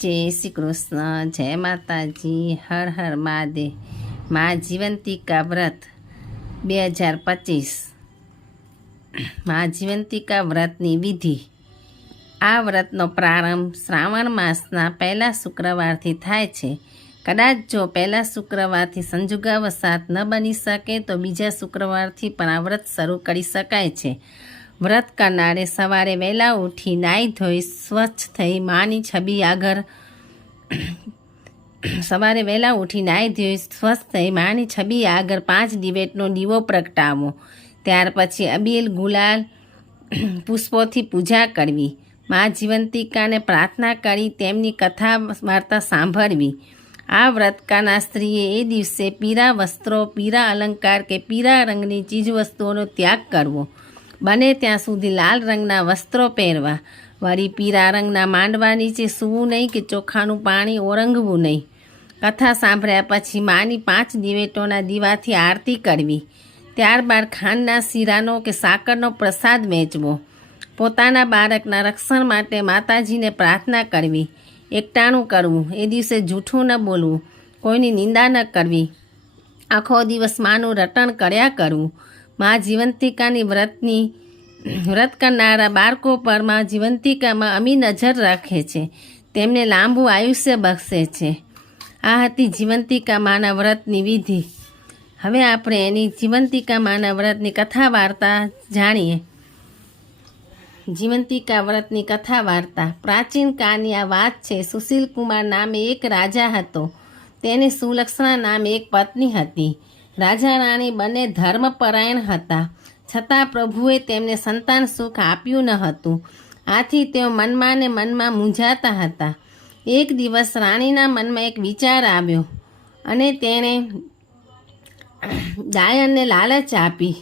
જય શ્રી કૃષ્ણ, જય માતાજી, હર હર મહાદેવ. મા જીવંતિકા વ્રત બે હજાર પચીસ. મા જીવંતિકા વ્રતની વિધિ. આ વ્રતનો પ્રારંભ શ્રાવણ માસના પહેલા શુક્રવારથી થાય છે. કદાચ જો પહેલા શુક્રવારથી સંજોગાવસાત ન બની શકે તો બીજા શુક્રવારથી પણ આ વ્રત શરૂ કરી શકાય છે. વ્રત કરનારે સવારે વહેલા ઉઠી નાહી ધોઈ સ્વચ્છ થઈ માની છબી આગળ. સવારે વહેલા ઉઠી નાહી ધોઈ સ્વચ્છ થઈ માની છબી આગળ પાંચ દિવેટનો દીવો પ્રગટાવો. ત્યાર પછી અબીલ ગુલાલ પુષ્પોથી પૂજા કરવી. મા જીવંતિકાને પ્રાર્થના કરી તેમની કથા વાર્તા સાંભળવી. આ વ્રતકાના સ્ત્રીએ એ દિવસે પીરા વસ્ત્રો પીરા અલંકાર કે પીરા રંગની ચીજવસ્તુઓનો ત્યાગ કરવો. બને ત્યાં સુધી લાલ રંગના વસ્ત્રો પહેરવા. વળી પીરા રંગના માંડવા નીચે સૂવું નહીં કે ચોખાનું પાણી ઓરંગવું નહીં. કથા સાંભળ્યા પછી માની પાંચ દિવેટોના દીવાથી આરતી કરવી. ત્યારબાદ ખાંડના શીરાનો કે સાકરનો પ્રસાદ વેચવો. પોતાના બાળકના રક્ષણ માટે માતાજીને પ્રાર્થના કરવી. એકટાણું કરવું. એ દિવસે જૂઠું ન બોલવું. કોઈની નિંદા ન કરવી. આખો દિવસ માનું રટણ કર્યા કરવું. મા જીવંતિકાની વ્રતની, વ્રત કરનારા બાળકો પરમાં જીવંતિકામાં અમી નજર રાખે છે. તેમને લાંબુ આયુષ્ય બક્ષે છે. આ હતી જીવંતિકા માના વ્રતની વિધિ. હવે આપણે એની જીવંતિકા માના વ્રતની કથા વાર્તા જાણીએ. જીવંતિકા વ્રતની કથા વાર્તા. પ્રાચીન કાળની આ વાત છે સુશીલ કુમાર નામે એક રાજા હતો. તેની સુલક્ષણા નામે એક પત્ની હતી. રાજા રાણી બંને ધર્મપરાયણ હતા. છતાં પ્રભુએ તેમને સંતાન સુખ આપ્યું ન હતું. આથી તેઓ મનમાં ને મનમાં મૂંઝાતા હતા. એક દિવસ રાણીના મનમાં એક વિચાર આવ્યો અને તેણે ડાયનને લાલચ આપી.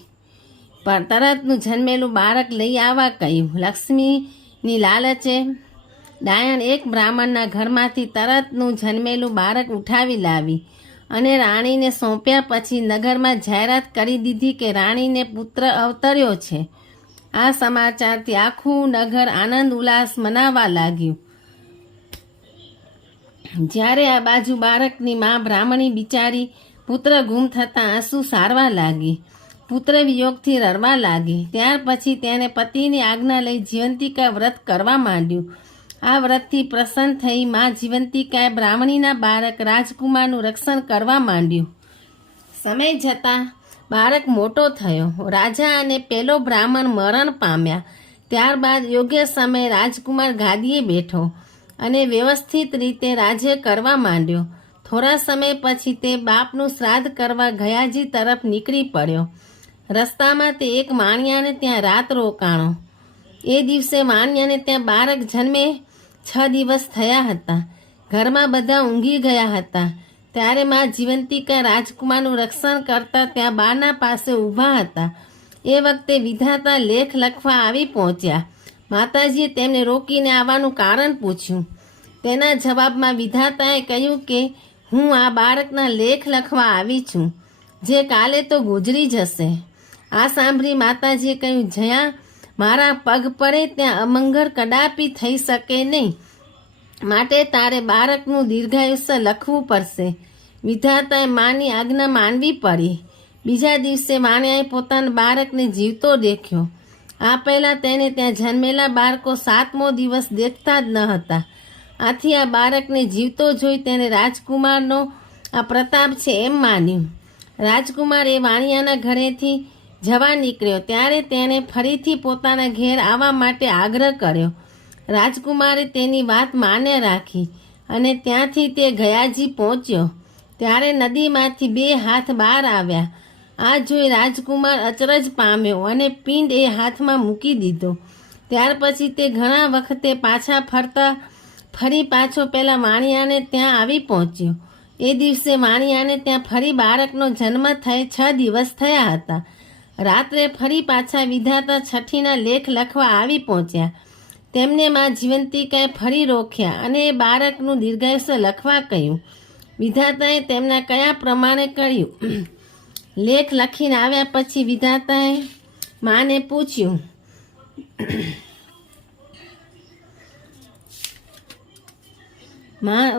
પણ તરતનું જન્મેલું બાળક લઈ આવવા કહ્યું. લક્ષ્મીની લાલચે ડાયન એક બ્રાહ્મણના ઘરમાંથી તરતનું જન્મેલું બાળક ઉઠાવી લાવી. અને રાણીને સોંપ્યા પછી નગરમાં જાહેરાત કરી દીધી કે રાણીને પુત્ર અવતર્યો છે. આ સમાચારથી આખું નગર આનંદ ઉલ્લાસ મનાવવા લાગ્યું. જ્યારે આ બાજુ બાળકની મા બ્રાહ્મણી બિચારી પુત્ર ગુમ થતાં આંસુ સારવા લાગી. પુત્ર વિયોગથી રડવા લાગી. ત્યાર પછી તેણે પતિની આજ્ઞા લઈ જીવંતિકા વ્રત કરવા માંડ્યું. આ વ્રતથી પ્રસન્ન થઈ મા જીવંતિકાએ બ્રાહ્મણીના બાળક રાજકુમારનું રક્ષણ કરવા માંડ્યું. સમય જતાં બાળક મોટો થયો. રાજા અને પેલો બ્રાહ્મણ મરણ પામ્યા. ત્યારબાદ યોગ્ય સમયે રાજકુમાર ગાદીએ બેઠો અને વ્યવસ્થિત રીતે રાજે કરવા માંડ્યો. થોડા સમય પછી તે બાપનું શ્રાદ્ધ કરવા ગયાજી તરફ નીકળી પડ્યો. રસ્તામાં તે એક માણિયાને ત્યાં રાત રોકાણો. એ દિવસે માણિયાને ત્યાં બાળક જન્મે છ દિવસ થયા હતા. ઘરમાં બધા ઊંઘી ગયા હતા. ત્યારે માં જીવંતિકા રાજકુમારનું રક્ષણ કરતા ત્યાં બાના પાસે ઊભા હતા. એ વખતે વિધાતા લેખ લખવા આવી પહોંચ્યા. માતાજીએ તેમને રોકીને આવવાનું કારણ પૂછ્યું. તેના જવાબમાં વિધાતાએ કહ્યું કે, હું આ બાળકના લેખ લખવા આવી છું. જે કાલે તો ગુજરી જશે. આ સાંભળી માતાજીએ કહ્યું, જયા મારા પગ પડે ત્યાં અમંગળ કદાપી થઈ શકે નહીં. માટે તારે બાળકનું દીર્ઘાયુષ્ય લખવું પડશે. વિધાતાએ માની આજ્ઞા માનવી પડી. બીજા દિવસે માણ્યાએ પોતાના બાળકને જીવતો દેખ્યો. આ પહેલાં તેને ત્યાં જન્મેલા બાળકો સાતમો દિવસ દેખતા જ ન હતા. આથી આ બાળકને જીવતો જોઈ તેને રાજકુમારનો આ પ્રતાપ છે એમ માન્યું. રાજકુમાર એ વાણિયાના ઘરેથી જવા નીકળ્યો. ત્યારે તેણે ફરીથી પોતાના ઘેર આવવા માટે આગ્રહ કર્યો. રાજકુમારે તેની વાત માને રાખી અને ત્યાંથી તે ગયાજી પહોંચ્યો. ત્યારે નદીમાંથી બે હાથ બહાર આવ્યા. આ જોઈ રાજકુમાર અચરજ પામ્યો અને પિંડ એ હાથમાં મૂકી દીધો. ત્યાર પછી તે ઘણા વખતે પાછા ફરતા, ફરી પાછો પહેલાં વાણિયાને ત્યાં આવી પહોંચ્યો. એ દિવસે વાણિયાને ત્યાં ફરી બાળકનો જન્મ થઈ છ દિવસ થયા હતા. રાત્રે ફરી પાછા વિધાતા છઠ્ઠીના લેખ લખવા આવી પહોંચ્યા. તેમને માં જીવંતિકાએ ફરી રોક્યા અને એ બાળકનું દીર્ઘાયુષ્ય લખવા કહ્યું. વિધાતાએ તેમના કયા પ્રમાણે કર્યું? લેખ લખીને આવ્યા પછી વિધાતાએ માને પૂછ્યું, માં,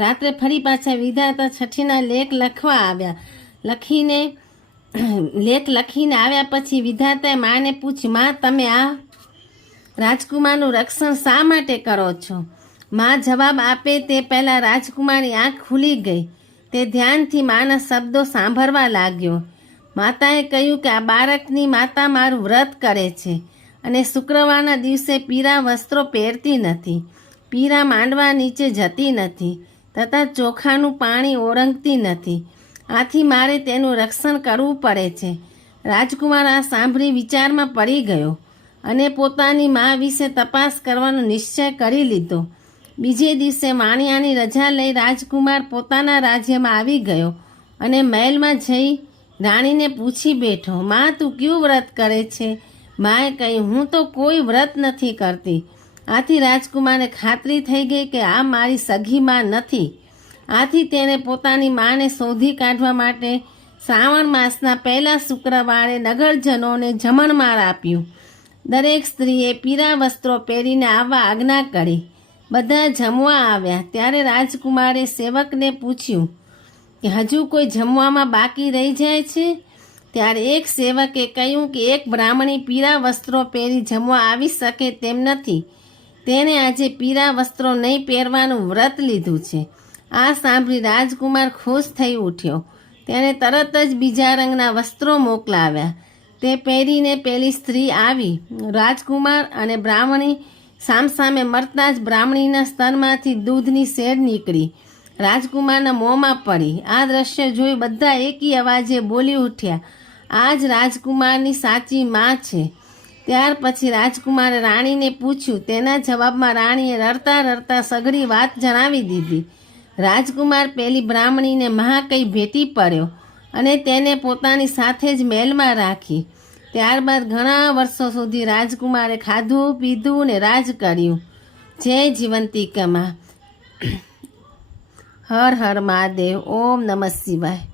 રાત્રે ફરી પાછા વિધાતા છઠ્ઠીના લેખ લખવા આવ્યા. લખીને લેખ લખીને આવ્યા પછી વિધાતાએ માને પૂછ્યું માં, તમે આ રાજકુમારનું રક્ષણ શા માટે કરો છો? માં જવાબ આપે, તે પહેલાં રાજકુમારની આંખ ખુલી ગઈ. તે ધ્યાનથી માના શબ્દો સાંભળવા લાગ્યો. માતાએ કહ્યું કે આ બાળકની માતા મારું વ્રત કરે છે અને શુક્રવારના દિવસે પીરા વસ્ત્રો પહેરતી નથી. પીરા માંડવા નીચે જતી નથી તથા ચોખાનું પાણી ઓળંગતી નથી. આથી મારે તેનું રક્ષણ કરવું પડે છે. રાજકુમાર આ સાંભળી વિચારમાં પડી ગયો અને પોતાની મા વિશે તપાસ કરવાનો નિશ્ચય કરી લીધો. બીજે દિવસે વાણિયાની રજા લઈ રાજકુમાર પોતાના રાજ્યમાં આવી ગયો અને મહેલમાં જઈ રાણીને પૂછી બેઠો, માં, તું કયું વ્રત કરે છે? માએ કહ્યું, હું તો કોઈ વ્રત નથી કરતી. આથી રાજકુમારને ખાતરી થઈ ગઈ કે આ મારી સગી માં નથી. આથી તેણે પોતાની માને શોધી કાઢવા માટે શ્રાવણ માસના પહેલા શુક્રવારે નગરજનોને જમણમાર આપ્યું. દરેક સ્ત્રીએ પીરા વસ્ત્રો પહેરીને આવવા આજ્ઞા કરી. બધા જમવા આવ્યા. ત્યારે રાજકુમારે સેવકને પૂછ્યું, કે હજુ કોઈ જમવામાં બાકી રહી જાય છે? ત્યારે એક સેવકે કહ્યું કે એક બ્રાહ્મણી પીરા વસ્ત્રો પહેરી જમવા આવી શકે તેમ નથી. તેણે આજે પીરા વસ્ત્રો નહીં પહેરવાનું વ્રત લીધું છે. આ સાંભળી રાજકુમાર ખુશ થઈ ઉઠ્યો. તેણે તરત જ બીજા રંગના વસ્ત્રો મોકલાવ્યા. તે પહેરીને પેલી સ્ત્રી આવી. રાજકુમાર અને બ્રાહ્મણી સામસામે મરતા જ બ્રાહ્મણીના સ્તનમાંથી દૂધની શેર નીકળી. રાજકુમારના મોંમાં પડી. આ દ્રશ્ય જોઈ બધા એકી અવાજે બોલી ઉઠ્યા. આ જ રાજકુમારની સાચી માં છે. ત્યાર પછી રાજકુમારે રાણીને પૂછ્યું. તેના જવાબમાં રાણીએ રડતા રડતા સઘળી વાત જણાવી દીધી. રાજકુમાર પેલી બ્રાહ્મણીને મહા કઈ ભેટી પડ્યો અને તેને પોતાની સાથે જ મહેલમાં રાખી. ત્યારબાદ ઘણા વર્ષો સુધી રાજકુમારે ખાધું, પીધું ને રાજ કર્યું. જય જીવંતિકામાં હર હર મહાદેવ, ઓમ નમઃ શિવાય.